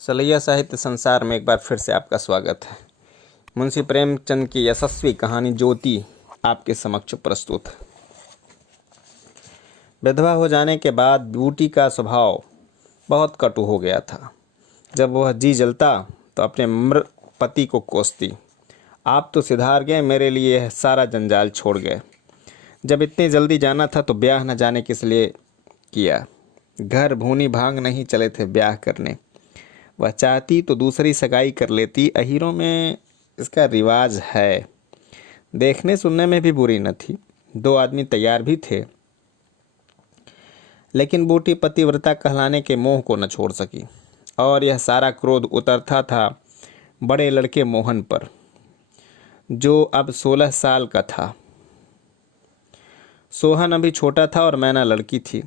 सलैया साहित्य संसार में एक बार फिर से आपका स्वागत है। मुंशी प्रेमचंद की यशस्वी कहानी ज्योति आपके समक्ष प्रस्तुत है। विधवा हो जाने के बाद बूटी का स्वभाव बहुत कटु हो गया था। जब वह जी जलता तो अपने मृत पति को कोसती, आप तो सिधार गए, मेरे लिए यह सारा जंजाल छोड़ गए। जब इतनी जल्दी जाना था तो ब्याह न जाने किस लिए किया। घर भूनी भांग नहीं चले थे ब्याह करने। वह चाहती तो दूसरी सगाई कर लेती। अहीरों में इसका रिवाज है। देखने सुनने में भी बुरी न थी। 2 आदमी तैयार भी थे, लेकिन बूटी पतिव्रता कहलाने के मोह को न छोड़ सकी और यह सारा क्रोध उतरता था बड़े लड़के मोहन पर, जो अब 16 साल का था। सोहन अभी छोटा था और मैना लड़की थी।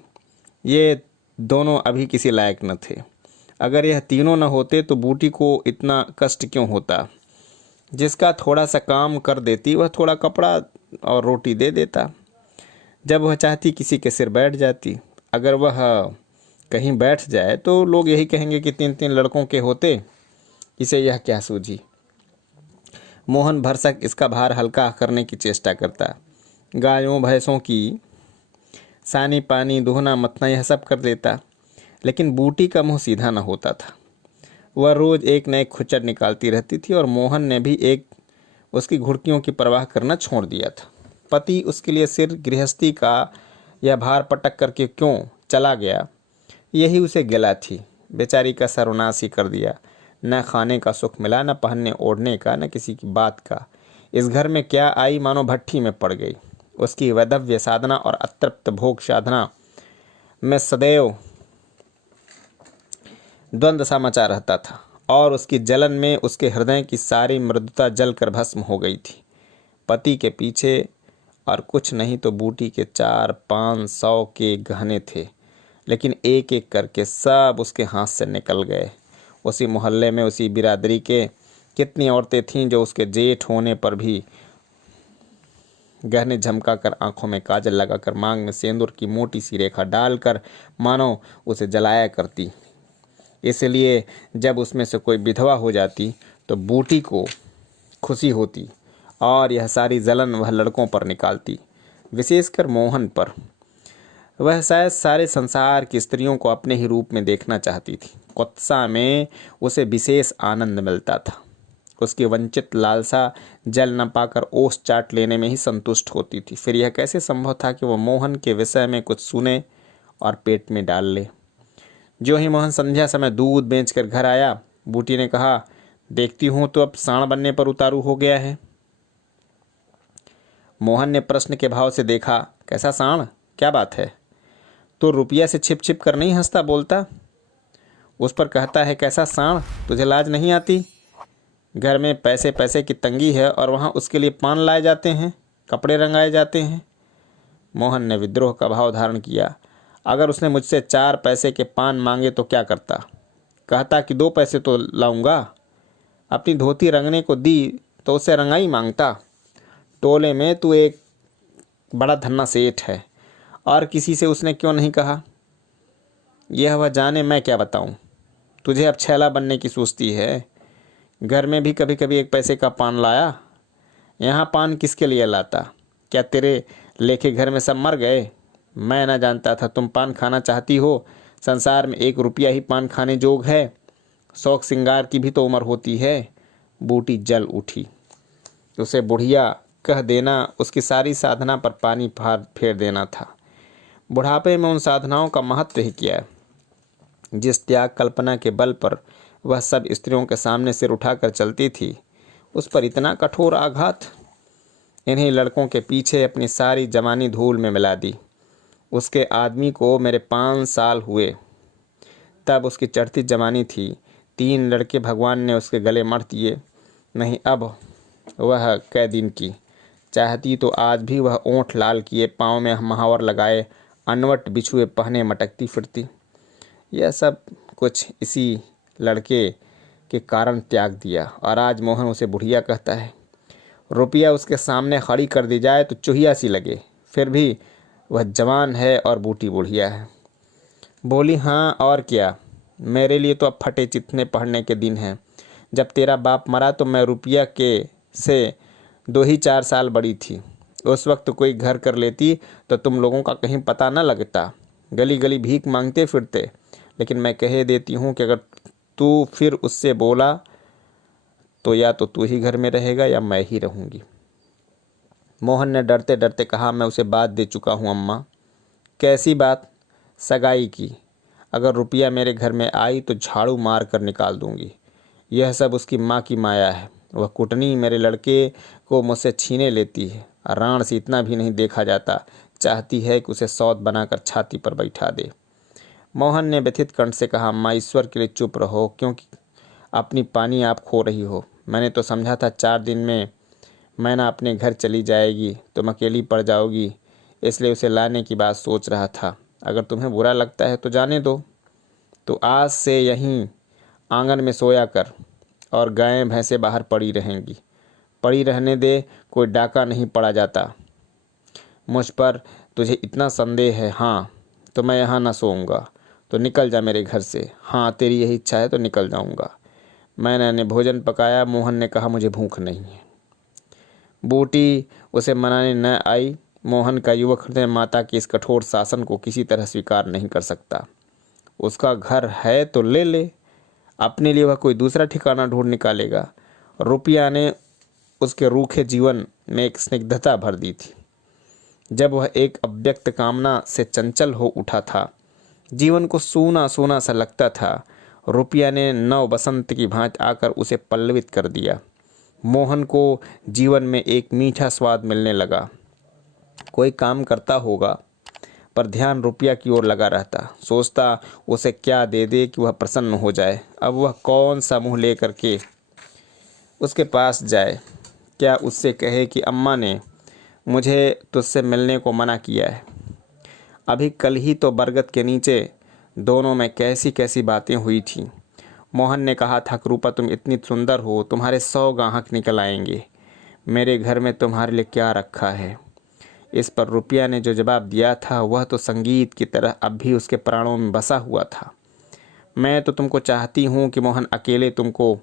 ये दोनों अभी किसी लायक न थे। अगर यह तीनों न होते तो बूटी को इतना कष्ट क्यों होता। जिसका थोड़ा सा काम कर देती वह थोड़ा कपड़ा और रोटी दे देता। जब वह चाहती किसी के सिर बैठ जाती। अगर वह कहीं बैठ जाए तो लोग यही कहेंगे कि 3-3 लड़कों के होते, इसे यह क्या सूझी। मोहन भरसक इसका भार हल्का करने की चेष्टा करता। गायों भैंसों की सानी पानी दुहना मतना यह सब कर देता, लेकिन बूटी का मुंह सीधा न होता था। वह रोज एक नए खुच्चर निकालती रहती थी और मोहन ने भी उसकी घुड़कियों की परवाह करना छोड़ दिया था। पति उसके लिए सिर गृहस्थी का यह भार पटक करके क्यों चला गया, यही उसे गिला थी। बेचारी का सर्वनाश ही कर दिया। न खाने का सुख मिला, न पहनने ओढ़ने का, न किसी की बात का। इस घर में क्या आई मानो भट्ठी में पड़ गई। उसकी वैधव्य साधना और अतृप्त भोग साधना में सदैव द्वंद्व सा मचा रहता था और उसकी जलन में उसके हृदय की सारी मृदुता जल कर भस्म हो गई थी। पति के पीछे और कुछ नहीं तो बूटी के 400-500 के गहने थे, लेकिन एक एक करके सब उसके हाथ से निकल गए। उसी मोहल्ले में उसी बिरादरी के कितनी औरतें थीं जो उसके जेठ होने पर भी गहने झमकाकर, आंखों में काजल लगाकर, मांग में सिंदूर की मोटी सी रेखा डालकर मानो उसे जलाया करती। इसलिए जब उसमें से कोई विधवा हो जाती तो बूटी को खुशी होती और यह सारी जलन वह लड़कों पर निकालती, विशेषकर मोहन पर। वह शायद सारे संसार की स्त्रियों को अपने ही रूप में देखना चाहती थी। कुत्सा में उसे विशेष आनंद मिलता था। उसकी वंचित लालसा जल न पाकर ओस चाट लेने में ही संतुष्ट होती थी। फिर यह कैसे संभव था कि वह मोहन के विषय में कुछ सुने और पेट में डाल ले। जो ही मोहन संध्या समय दूध बेचकर घर आया, बूटी ने कहा, देखती हूं तो अब साण बनने पर उतारू हो गया है। मोहन ने प्रश्न के भाव से देखा। कैसा साण, क्या बात है? तो रुपया से छिप छिप कर नहीं हंसता बोलता, उस पर कहता है कैसा साण, तुझे लाज नहीं आती? घर में पैसे पैसे की तंगी है और वहाँ उसके लिए पान लाए जाते हैं, कपड़े रंगाए जाते हैं। मोहन ने विद्रोह का भाव धारण किया। अगर उसने मुझसे 4 पैसे के पान मांगे तो क्या करता? कहता कि 2 पैसे तो लाऊंगा। अपनी धोती रंगने को दी तो उससे रंगाई मांगता। टोले में तू एक बड़ा धन्ना सेठ है और किसी से उसने क्यों नहीं कहा? यह वह जाने, मैं क्या बताऊं। तुझे अब छैला बनने की सूझती है। घर में भी कभी कभी 1 पैसे का पान लाया। यहाँ पान किसके लिए लाता? क्या तेरे लेखे घर में सब मर गए? मैं न जानता था तुम पान खाना चाहती हो। संसार में 1 रुपया ही पान खाने जोग है। शौक श्रृंगार की भी तो उम्र होती है। बूटी जल उठी। उसे बुढ़िया कह देना उसकी सारी साधना पर पानी फेर देना था। बुढ़ापे में उन साधनाओं का महत्व ही किया। जिस त्याग कल्पना के बल पर वह सब स्त्रियों के सामने सिर उठाकर चलती थी, उस पर इतना कठोर आघात। इन्हीं लड़कों के पीछे अपनी सारी जवानी धूल में मिला दी। उसके आदमी को मेरे 5 साल हुए, तब उसकी चढ़ती जवानी थी। 3 लड़के भगवान ने उसके गले मढ़ दिए। नहीं अब वह कै दिन की। चाहती तो आज भी वह ओंठ लाल किए, पाँव में महावर लगाए, अनवट बिछुए पहने मटकती फिरती। यह सब कुछ इसी लड़के के कारण त्याग दिया और आज मोहन उसे बुढ़िया कहता है। रुपया उसके सामने खड़ी कर दी जाए तो चूहिया सी लगे, फिर भी वह जवान है और बूटी बुढ़िया है। बोली, हाँ और क्या, मेरे लिए तो अब फटे चिथने पढ़ने के दिन हैं। जब तेरा बाप मरा तो मैं रुपया के से 2 ही 4 साल बड़ी थी। उस वक्त कोई घर कर लेती तो तुम लोगों का कहीं पता न लगता, गली गली भीख मांगते फिरते। लेकिन मैं कह देती हूँ कि अगर तू फिर उससे बोला तो या तो तू ही घर में रहेगा या मैं ही रहूँगी। मोहन ने डरते डरते कहा, मैं उसे बात दे चुका हूँ अम्मा। कैसी बात? सगाई की। अगर रुपया मेरे घर में आई तो झाड़ू मार कर निकाल दूंगी। यह सब उसकी माँ की माया है। वह कुटनी मेरे लड़के को मुझसे छीने लेती है। राण से इतना भी नहीं देखा जाता। चाहती है कि उसे सौत बनाकर छाती पर बैठा दे। मोहन ने व्यथित कंठ से कहा, अम्मा ईश्वर के लिए चुप रहो, क्योंकि अपनी पानी आप खो रही हो। मैंने तो समझा था 4 दिन में मैना अपने घर चली जाएगी, तुम अकेली पड़ जाओगी, इसलिए उसे लाने की बात सोच रहा था। अगर तुम्हें बुरा लगता है तो जाने दो। तो आज से यहीं आंगन में सोया कर और गायें भैंसें बाहर पड़ी रहेंगी। पड़ी रहने दे, कोई डाका नहीं पड़ा जाता। मुझ पर तुझे इतना संदेह है? हाँ, तो मैं यहाँ ना सोऊंगा। तो निकल जा मेरे घर से। हाँ, तेरी यही इच्छा है तो निकल जाऊंगा। मैंने भोजन पकाया। मोहन ने कहा, मुझे भूख नहीं है। बूटी उसे मनाने न आई। मोहन का युवक हृदय माता के इस कठोर शासन को किसी तरह स्वीकार नहीं कर सकता। उसका घर है तो ले ले, अपने लिए वह कोई दूसरा ठिकाना ढूंढ निकालेगा। रुपया ने उसके रूखे जीवन में एक स्निग्धता भर दी थी। जब वह एक अव्यक्त कामना से चंचल हो उठा था, जीवन को सूना सूना सा लगता था। रुपया ने नव बसंत की भांति आकर उसे पल्लवित कर दिया। मोहन को जीवन में एक मीठा स्वाद मिलने लगा। कोई काम करता होगा पर ध्यान रुपया की ओर लगा रहता। सोचता उसे क्या दे दे कि वह प्रसन्न हो जाए। अब वह कौन सा मुंह लेकर के उसके पास जाए? क्या उससे कहे कि अम्मा ने मुझे तुझसे मिलने को मना किया है? अभी कल ही तो बरगद के नीचे दोनों में कैसी कैसी बातें हुई थी। मोहन ने कहा था कि रूपा तुम इतनी सुंदर हो, तुम्हारे 100 गाहक निकल आएंगे। मेरे घर में तुम्हारे लिए क्या रखा है? इस पर रुपया ने जो जवाब दिया था वह तो संगीत की तरह अब भी उसके प्राणों में बसा हुआ था। मैं तो तुमको चाहती हूँ कि मोहन अकेले तुमको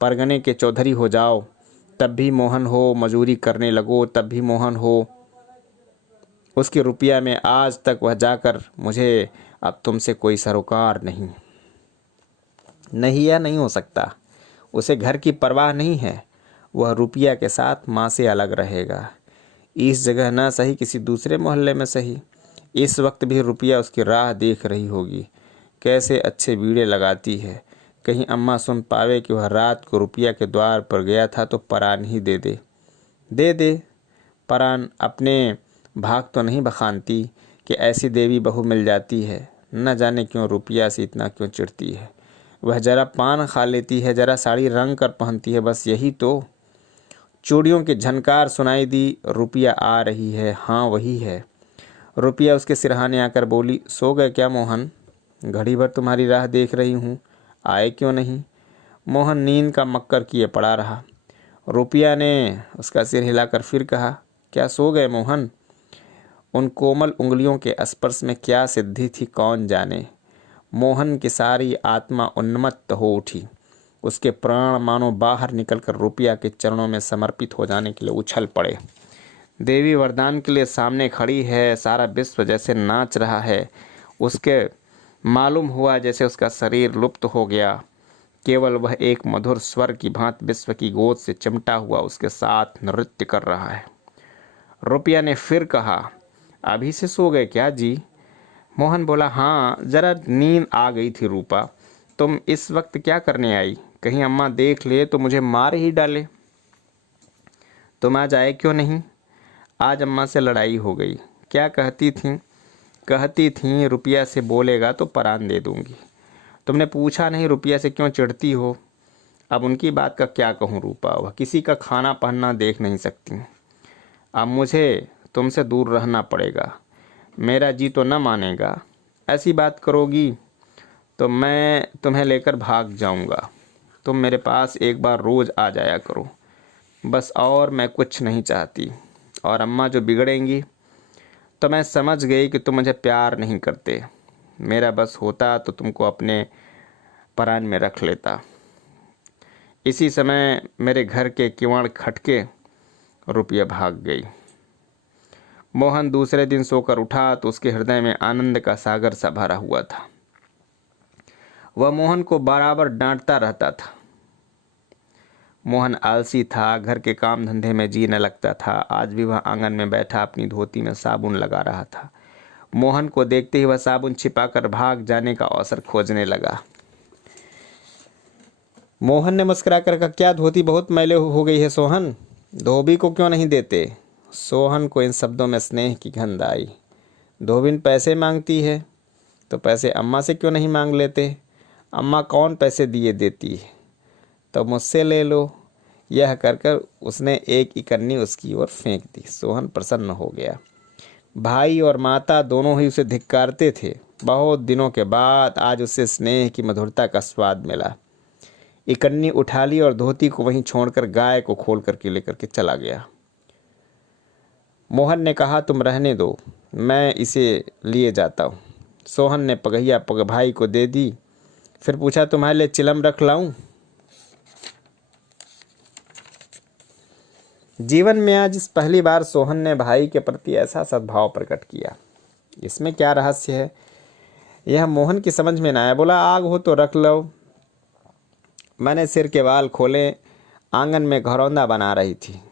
परगने के चौधरी हो जाओ, तब भी मोहन हो, मजूरी करने लगो तब भी मोहन हो। उसकी रुपया में आज तक वह जाकर मुझे अब तुमसे कोई सरोकार नहीं। नहीं या नहीं हो सकता। उसे घर की परवाह नहीं है। वह रुपया के साथ माँ से अलग रहेगा। इस जगह ना सही, किसी दूसरे मोहल्ले में सही। इस वक्त भी रुपया उसकी राह देख रही होगी। कैसे अच्छे बीड़े लगाती है। कहीं अम्मा सुन पावे कि वह रात को रुपया के द्वार पर गया था तो परान ही दे दे। दे दे परान, अपने भाग तो नहीं बखानती कि ऐसी देवी बहू मिल जाती है। न जाने क्यों रुपया से इतना क्यों चिढ़ती है। वह जरा पान खा लेती है, जरा साड़ी रंग कर पहनती है, बस यही तो। चूड़ियों की झनकार सुनाई दी। रुपया आ रही है। हाँ, वही है। रुपया उसके सिरहाने आकर बोली, सो गए क्या मोहन? घड़ी भर तुम्हारी राह देख रही हूँ, आए क्यों नहीं? मोहन नींद का मक्कर किए पड़ा रहा। रुपया ने उसका सिर हिलाकर फिर कहा, क्या सो गए मोहन? उन कोमल उंगलियों के स्पर्श में क्या सिद्धि थी कौन जाने। मोहन की सारी आत्मा उन्मत्त हो उठी। उसके प्राण मानो बाहर निकलकर रुपया के चरणों में समर्पित हो जाने के लिए उछल पड़े। देवी वरदान के लिए सामने खड़ी है। सारा विश्व जैसे नाच रहा है। उसके मालूम हुआ जैसे उसका शरीर लुप्त हो गया। केवल वह एक मधुर स्वर की भांति विश्व की गोद से चिमटा हुआ उसके साथ नृत्य कर रहा है। रुपया ने फिर कहा, अभी से सो गए क्या जी? मोहन बोला, हाँ, जरा नींद आ गई थी रूपा। तुम इस वक्त क्या करने आई? कहीं अम्मा देख ले तो मुझे मार ही डाले। तुम आज आए क्यों नहीं? आज अम्मा से लड़ाई हो गई। क्या कहती थीं? कहती थीं रुपया से बोलेगा तो परान दे दूंगी। तुमने पूछा नहीं रुपया से क्यों चिढ़ती हो? अब उनकी बात का क्या कहूँ रूपा, वह किसी का खाना पहनना देख नहीं सकती। अब मुझे तुमसे दूर रहना पड़ेगा। मेरा जी तो न मानेगा। ऐसी बात करोगी तो मैं तुम्हें लेकर भाग जाऊंगा। तुम मेरे पास एक बार रोज़ आ जाया करो, बस, और मैं कुछ नहीं चाहती। और अम्मा जो बिगड़ेंगी तो मैं समझ गई कि तुम मुझे प्यार नहीं करते। मेरा बस होता तो तुमको अपने परान में रख लेता। इसी समय मेरे घर के किवाड़ खटके, रुपया भाग गई। मोहन दूसरे दिन सोकर उठा तो उसके हृदय में आनंद का सागर सा भरा हुआ था। वह मोहन को बराबर डांटता रहता था। मोहन आलसी था, घर के काम धंधे में जी न लगता था। आज भी वह आंगन में बैठा अपनी धोती में साबुन लगा रहा था। मोहन को देखते ही वह साबुन छिपाकर भाग जाने का अवसर खोजने लगा। मोहन ने मुस्कुराकर कहा, क्या धोती बहुत मैले हो गई है सोहन, धोबी को क्यों नहीं देते? सोहन को इन शब्दों में स्नेह की गंध आई। धोबिन पैसे मांगती है तो पैसे अम्मा से क्यों नहीं मांग लेते? अम्मा कौन पैसे दिए देती है, तो मुझसे ले लो। यह कर उसने एक इकन्नी उसकी ओर फेंक दी। सोहन प्रसन्न हो गया। भाई और माता दोनों ही उसे धिक्कारते थे। बहुत दिनों के बाद आज उसे स्नेह की मधुरता का स्वाद मिला। इकन्नी उठा ली और धोती को वहीं छोड़कर गाय को खोल करके लेकर के चला गया। मोहन ने कहा, तुम रहने दो, मैं इसे लिए जाता हूँ। सोहन ने पगहिया भाई को दे दी। फिर पूछा, तुम्हारे लिए चिलम रख लाऊं? जीवन में आज इस पहली बार सोहन ने भाई के प्रति ऐसा सद्भाव प्रकट किया। इसमें क्या रहस्य है, यह मोहन की समझ में न आया। बोला, आग हो तो रख लो। मैंने सिर के बाल खोले, आंगन में घरौंदा बना रही थी।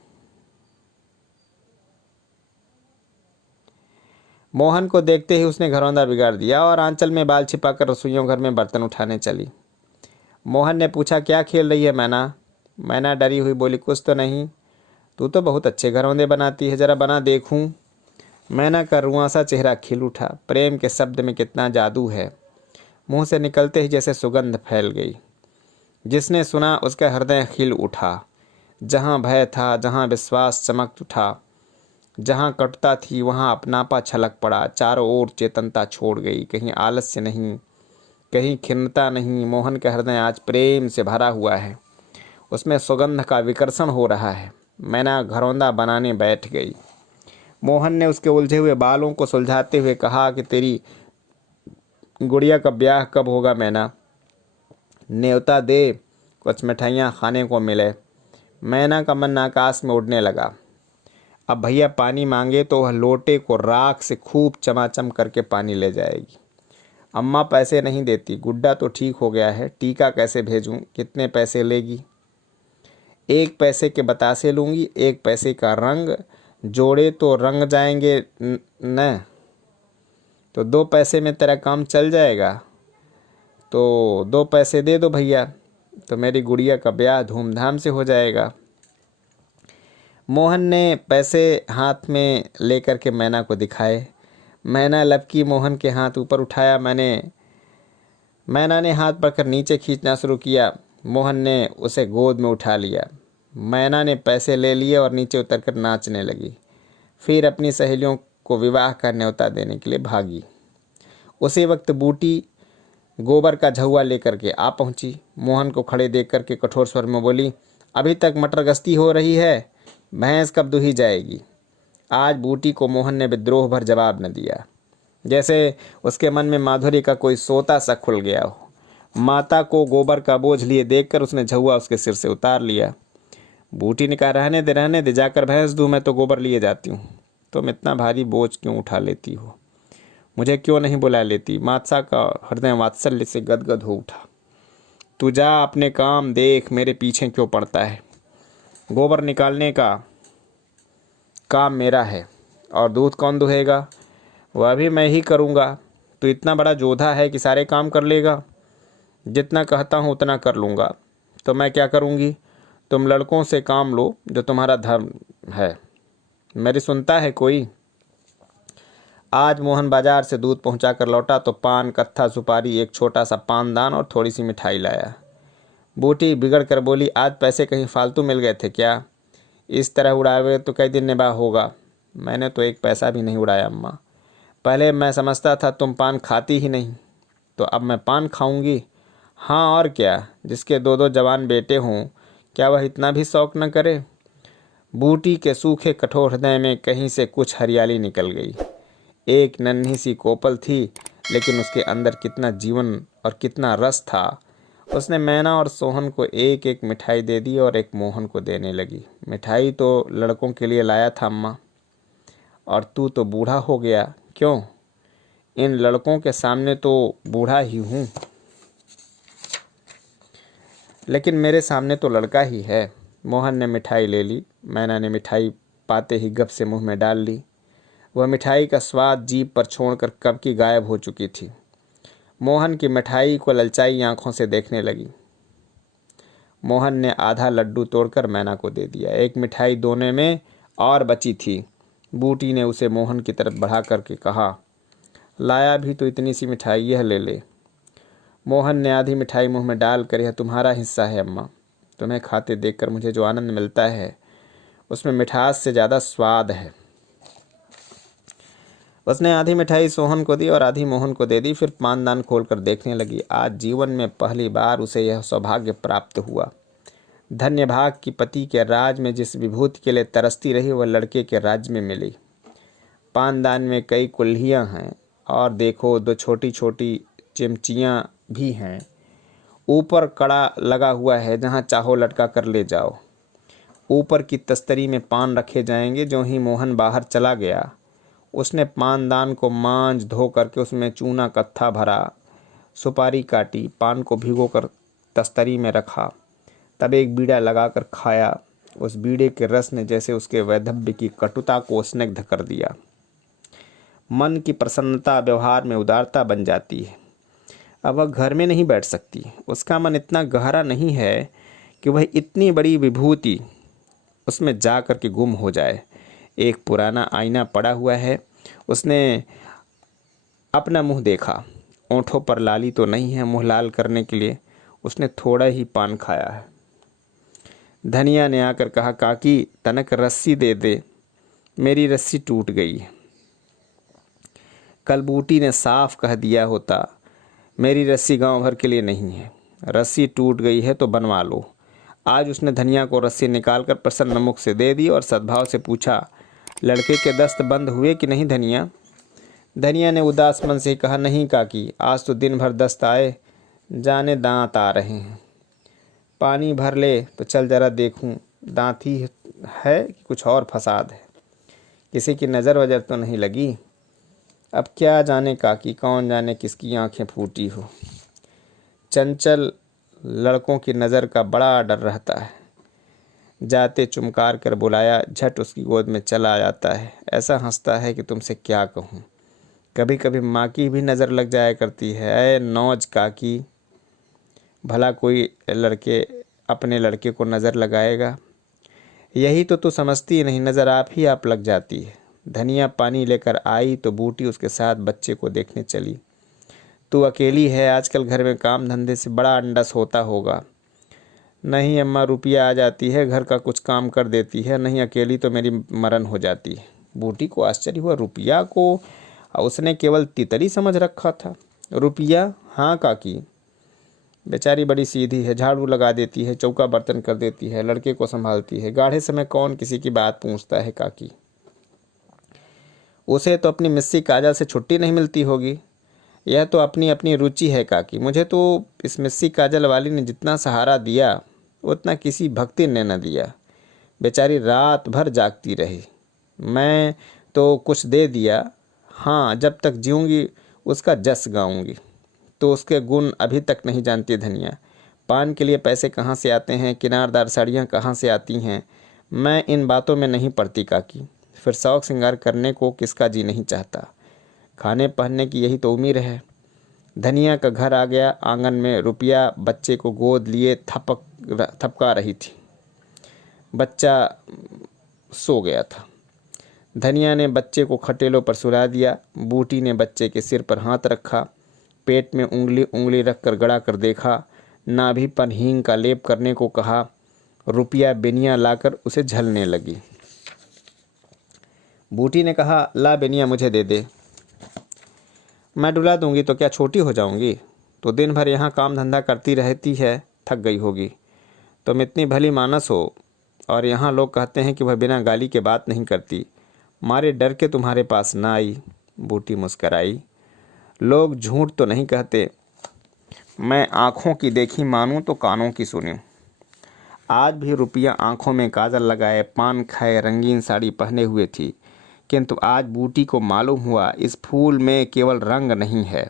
मोहन को देखते ही उसने घरौंदा बिगाड़ दिया और आंचल में बाल छिपाकर रसोइयों घर में बर्तन उठाने चली। मोहन ने पूछा, क्या खेल रही है मैना? मैना डरी हुई बोली, कुछ तो नहीं, तू तो बहुत अच्छे घरौंदे बनाती है, जरा बना देखूं। मैना का रुआंसा चेहरा खिल उठा। प्रेम के शब्द में कितना जादू है। मुंह से निकलते ही जैसे सुगंध फैल गई। जिसने सुना उसका हृदय खिल उठा। जहाँ भय था, जहाँ विश्वास चमक उठा, जहाँ कटुता थी वहाँ अपनापा छलक पड़ा। चारों ओर चेतनता छोड़ गई। कहीं आलस्य नहीं, कहीं खिन्नता नहीं। मोहन का हृदय आज प्रेम से भरा हुआ है। उसमें सुगंध का विकर्षण हो रहा है। मैना घरौंदा बनाने बैठ गई। मोहन ने उसके उलझे हुए बालों को सुलझाते हुए कहा कि तेरी गुड़िया का ब्याह कब होगा मैना? न्योता दे, कुछ मिठाइयाँ खाने को मिले। मैना का मन आकाश में उड़ने लगा। अब भैया पानी मांगे तो वह लोटे को राख से खूब चमाचम करके पानी ले जाएगी। अम्मा पैसे नहीं देती। गुड्डा तो ठीक हो गया है, टीका कैसे भेजूं? कितने पैसे लेगी? 1 पैसे के बतासे लूँगी, 1 पैसे का रंग। जोड़े तो रंग जाएंगे न, तो 2 पैसे में तेरा काम चल जाएगा। तो 2 पैसे दे दो भैया, तो मेरी गुड़िया का ब्याह धूमधाम से हो जाएगा। मोहन ने पैसे हाथ में लेकर के मैना को दिखाए। मैना लपकी, मोहन के हाथ ऊपर उठाया। मैना ने हाथ पकड़ नीचे खींचना शुरू किया। मोहन ने उसे गोद में उठा लिया। मैना ने पैसे ले लिए और नीचे उतरकर नाचने लगी। फिर अपनी सहेलियों को विवाह का न्योता देने के लिए भागी। उसी वक्त बूटी गोबर का झउआ लेकर के आ पहुंची। मोहन को खड़े देख करके कठोर स्वर में बोली, अभी तक मटर गश्ती हो रही है, भैंस कब दुही जाएगी? आज बूटी को मोहन ने विद्रोह भर जवाब न दिया, जैसे उसके मन में माधुरी का कोई सोता सा खुल गया हो। माता को गोबर का बोझ लिए देखकर उसने झउआ उसके सिर से उतार लिया। बूटी ने कहा, रहने दे, जाकर भैंस दूँ, मैं तो गोबर लिए जाती हूँ। तुम इतना भारी बोझ क्यों उठा लेती हो? मुझे क्यों नहीं बुला लेती? माता का हृदय वात्सल्य से गदगद हो उठा। तू जा अपने काम देख, मेरे पीछे क्यों पड़ता है? गोबर निकालने का काम मेरा है, और दूध कौन दुहेगा? वह भी मैं ही करूँगा। तू इतना बड़ा जोधा है कि सारे काम कर लेगा? जितना कहता हूँ उतना कर लूँगा। तो मैं क्या करूँगी? तुम लड़कों से काम लो, जो तुम्हारा धर्म है। मेरी सुनता है कोई? आज मोहन बाजार से दूध पहुँचा कर लौटा तो पान, कत्था, सुपारी, एक छोटा सा पानदान और थोड़ी सी मिठाई लाया। बूटी बिगड़ कर बोली, आज पैसे कहीं फालतू मिल गए थे क्या? इस तरह उड़ावे तो कई दिन निभा होगा। मैंने तो 1 पैसा भी नहीं उड़ाया अम्मा। पहले मैं समझता था तुम पान खाती ही नहीं, तो अब मैं पान खाऊंगी। हाँ और क्या, जिसके 2-2 जवान बेटे हों, क्या वह इतना भी शौक न करे? बूटी के सूखे कठोर हृदय में कहीं से कुछ हरियाली निकल गई। एक नन्ही सी कोपल थी, लेकिन उसके अंदर कितना जीवन और कितना रस था। उसने मैना और सोहन को एक एक मिठाई दे दी और एक मोहन को देने लगी। मिठाई तो लड़कों के लिए लाया था अम्मा, और तू तो बूढ़ा हो गया। क्यों? इन लड़कों के सामने तो बूढ़ा ही हूँ, लेकिन मेरे सामने तो लड़का ही है। मोहन ने मिठाई ले ली। मैना ने मिठाई पाते ही गप से मुंह में डाल ली। वह मिठाई का स्वाद जीभ पर छोड़कर कब की गायब हो चुकी थी। मोहन की मिठाई को ललचाई आंखों से देखने लगी। मोहन ने आधा लड्डू तोड़कर मैना को दे दिया। एक मिठाई दोने में और बची थी। बूटी ने उसे मोहन की तरफ बढ़ा करके कहा, लाया भी तो इतनी सी मिठाई, यह ले ले। मोहन ने आधी मिठाई मुंह में डालकर, यह तुम्हारा हिस्सा है अम्मा। तुम्हें खाते देखकर मुझे जो आनंद मिलता है उसमें मिठास से ज़्यादा स्वाद है। उसने आधी मिठाई सोहन को दी और आधी मोहन को दे दी। फिर पानदान खोलकर देखने लगी। आज जीवन में पहली बार उसे यह सौभाग्य प्राप्त हुआ। धन्य भाग की पति के राज में जिस विभूति के लिए तरसती रही वह लड़के के राज्य में मिली। पानदान में कई कुल्हियाँ हैं और देखो 2 छोटी छोटी चिमचियाँ भी हैं। ऊपर कड़ा लगा हुआ है, जहाँ चाहो लटका कर ले जाओ। ऊपर की तस्तरी में पान रखे जाएंगे। जो ही मोहन बाहर चला गया उसने पानदान को मांज धो करके उसमें चूना कत्था भरा, सुपारी काटी, पान को भिगोकर तस्तरी में रखा, तब एक बीड़ा लगाकर खाया। उस बीड़े के रस ने जैसे उसके वैधव्य की कटुता को स्निग्ध कर दिया। मन की प्रसन्नता व्यवहार में उदारता बन जाती है। अब वह घर में नहीं बैठ सकती। उसका मन इतना गहरा नहीं है कि वह इतनी बड़ी विभूति उसमें जा कर के गुम हो जाए। एक पुराना आईना पड़ा हुआ है। उसने अपना मुंह देखा। ओंठों पर लाली तो नहीं है। मुंह लाल करने के लिए उसने थोड़ा ही पान खाया है। धनिया ने आकर कहा, काकी तनक रस्सी दे दे, मेरी रस्सी टूट गई है। कल बूटी ने साफ कह दिया होता, मेरी रस्सी गांव भर के लिए नहीं है, रस्सी टूट गई है तो बनवा लो। आज उसने धनिया को रस्सी निकालकर प्रसन्न मुख से दे दी और सद्भाव से पूछा, लड़के के दस्त बंद हुए कि नहीं धनिया? धनिया ने उदास मन से कहा, नहीं काकी, आज तो दिन भर दस्त आए, जाने दांत आ रहे हैं। पानी भर ले तो चल जरा देखूं, दांत ही है कि कुछ और फसाद है, किसी की नज़र वजर तो नहीं लगी। अब क्या जाने काकी, कौन जाने किसकी आंखें फूटी हो। चंचल लड़कों की नज़र का बड़ा डर रहता है। जाते चुमकार कर बुलाया, झट उसकी गोद में चला जाता है। ऐसा हंसता है कि तुमसे क्या कहूँ। कभी कभी माँ की भी नज़र लग जाया करती है। ऐ नौज काकी, भला कोई लड़के अपने लड़के को नज़र लगाएगा? यही तो तू समझती नहीं, नज़र आप लग जाती है। धनिया पानी लेकर आई तो बूटी उसके साथ बच्चे को देखने चली। तू अकेली है, आजकल घर में काम धंधे से बड़ा अंडस होता होगा। नहीं अम्मा, रुपया आ जाती है, घर का कुछ काम कर देती है, नहीं अकेली तो मेरी मरण हो जाती है। बूटी को आश्चर्य हुआ। रुपया को उसने केवल तितली समझ रखा था। रुपया? हाँ काकी, बेचारी बड़ी सीधी है, झाड़ू लगा देती है, चौका बर्तन कर देती है, लड़के को संभालती है। गाढ़े समय कौन किसी की बात पूछता है काकी? उसे तो अपनी मिस्सी काजल से छुट्टी नहीं मिलती होगी। यह तो अपनी अपनी रुचि है काकी। मुझे तो इस मिस्सी काजल वाली ने जितना सहारा दिया उतना किसी भक्ति ने न दिया। बेचारी रात भर जागती रही। मैं तो कुछ दे दिया। हाँ, जब तक जीऊँगी उसका जस गाऊँगी। तो उसके गुण अभी तक नहीं जानती धनिया। पान के लिए पैसे कहाँ से आते हैं, किनारदार साड़ियाँ कहाँ से आती हैं, मैं इन बातों में नहीं पड़ती काकी। फिर शौक श्रृंगार करने को किसका जी नहीं चाहता। खाने पहनने की यही तो उम्र है। धनिया का घर आ गया। आंगन में रुपया बच्चे को गोद लिए थपका रही थी। बच्चा सो गया था। धनिया ने बच्चे को खटेलों पर सुला दिया। बूटी ने बच्चे के सिर पर हाथ रखा, पेट में उंगली रखकर गड़ा कर देखा, नाभि पर हींग का लेप करने को कहा। रुपया बेनिया लाकर उसे झलने लगी। बूटी ने कहा, ला बेनिया मुझे दे दे। मैं डुला दूंगी तो क्या छोटी हो जाऊंगी? तो दिन भर यहाँ काम धंधा करती रहती है, थक गई होगी। तुम इतनी भली मानस हो और यहाँ लोग कहते हैं कि वह बिना गाली के बात नहीं करती। मारे डर के तुम्हारे पास ना आई। बूटी मुस्कराई। लोग झूठ तो नहीं कहते, मैं आँखों की देखी मानूं तो कानों की सुनी। आज भी रुपया आँखों में काजल लगाए, पान खाए, रंगीन साड़ी पहने हुए थी, किंतु आज बूटी को मालूम हुआ इस फूल में केवल रंग नहीं है,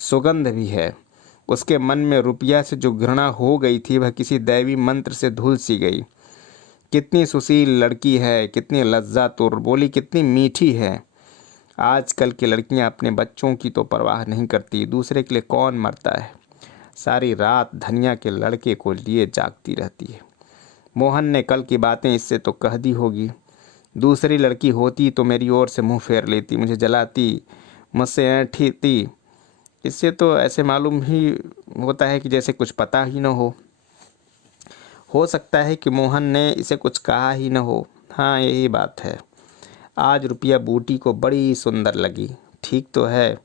सुगंध भी है। उसके मन में रुपया से जो घृणा हो गई थी वह किसी दैवी मंत्र से धुल सी गई। कितनी सुशील लड़की है, कितनी लज्जातुर, बोली कितनी मीठी है। आजकल की लड़कियां अपने बच्चों की तो परवाह नहीं करती, दूसरे के लिए कौन मरता है। सारी रात धनिया के लड़के को लिए जागती रहती है। मोहन ने कल की बातें इससे तो कह दी होगी। दूसरी लड़की होती तो मेरी ओर से मुंह फेर लेती, मुझे जलाती, मुझसे ऐंठती। इससे तो ऐसे मालूम ही होता है कि जैसे कुछ पता ही न हो सकता है कि मोहन ने इसे कुछ कहा ही न हो। हाँ, यही बात है। आज रुपया बूटी को बड़ी सुंदर लगी। ठीक तो है,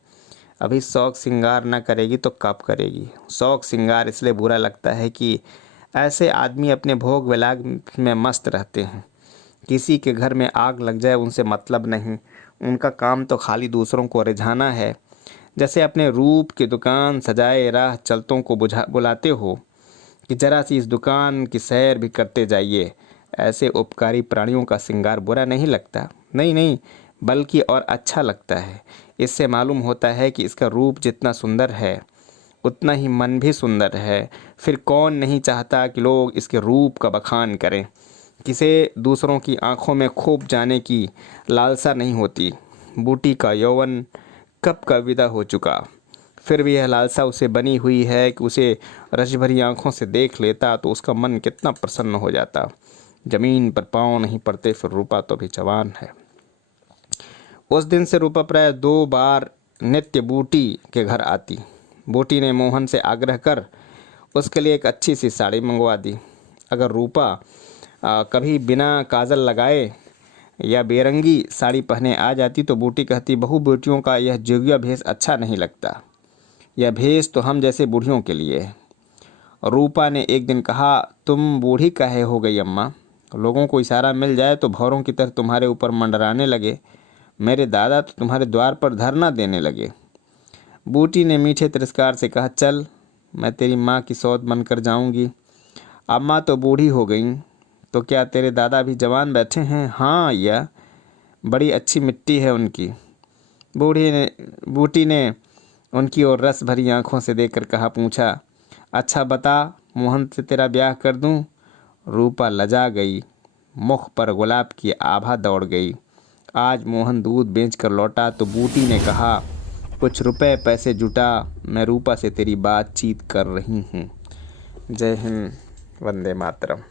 अभी शौक श्रृंगार न करेगी तो कब करेगी। शौक श्रृंगार इसलिए बुरा लगता है कि ऐसे आदमी अपने भोग विलाग में मस्त रहते हैं। किसी के घर में आग लग जाए उनसे मतलब नहीं, उनका काम तो खाली दूसरों को रिझाना है। जैसे अपने रूप की दुकान सजाए राह चलतों को बुलाते हो कि जरा सी इस दुकान की सैर भी करते जाइए। ऐसे उपकारी प्राणियों का श्रृंगार बुरा नहीं लगता, नहीं नहीं, बल्कि और अच्छा लगता है। इससे मालूम होता है कि इसका रूप जितना सुंदर है उतना ही मन भी सुंदर है। फिर कौन नहीं चाहता कि लोग इसके रूप का बखान करें। किसे दूसरों की आंखों में खूब जाने की लालसा नहीं होती। बूटी का यौवन कब का विदा हो चुका, फिर भी यह लालसा उसे बनी हुई है कि उसे रस भरी आँखों से देख लेता तो उसका मन कितना प्रसन्न हो जाता। जमीन पर पाँव नहीं पड़ते, फिर रूपा तो भी जवान है। उस दिन से रूपा प्राय 2 बार नित्य बूटी के घर आती। बूटी ने मोहन से आग्रह कर उसके लिए एक अच्छी सी साड़ी मंगवा दी। अगर रूपा कभी बिना काजल लगाए या बेरंगी साड़ी पहने आ जाती तो बूटी कहती, बहू बेटियों का यह जोगिया भेष अच्छा नहीं लगता, यह भेष तो हम जैसे बूढ़ियों के लिए है। रूपा ने एक दिन कहा, तुम बूढ़ी काहे हो गई अम्मा? लोगों को इशारा मिल जाए तो भौरों की तरह तुम्हारे ऊपर मंडराने लगे। मेरे दादा तो तुम्हारे द्वार पर धरना देने लगे। बूटी ने मीठे तिरस्कार से कहा, चल मैं तेरी माँ की सौत बनकर जाऊंगी। अम्मा तो बूढ़ी हो गई तो क्या तेरे दादा भी जवान बैठे हैं? हाँ, यह बड़ी अच्छी मिट्टी है उनकी। बूटी ने उनकी ओर रस भरी आंखों से देखकर पूछा, अच्छा बता, मोहन से तेरा ब्याह कर दूं? रूपा लजा गई, मुख पर गुलाब की आभा दौड़ गई। आज मोहन दूध बेचकर लौटा तो बूटी ने कहा, कुछ रुपए पैसे जुटा, मैं रूपा से तेरी बातचीत कर रही हूँ। जय हिंद, वंदे मातरम।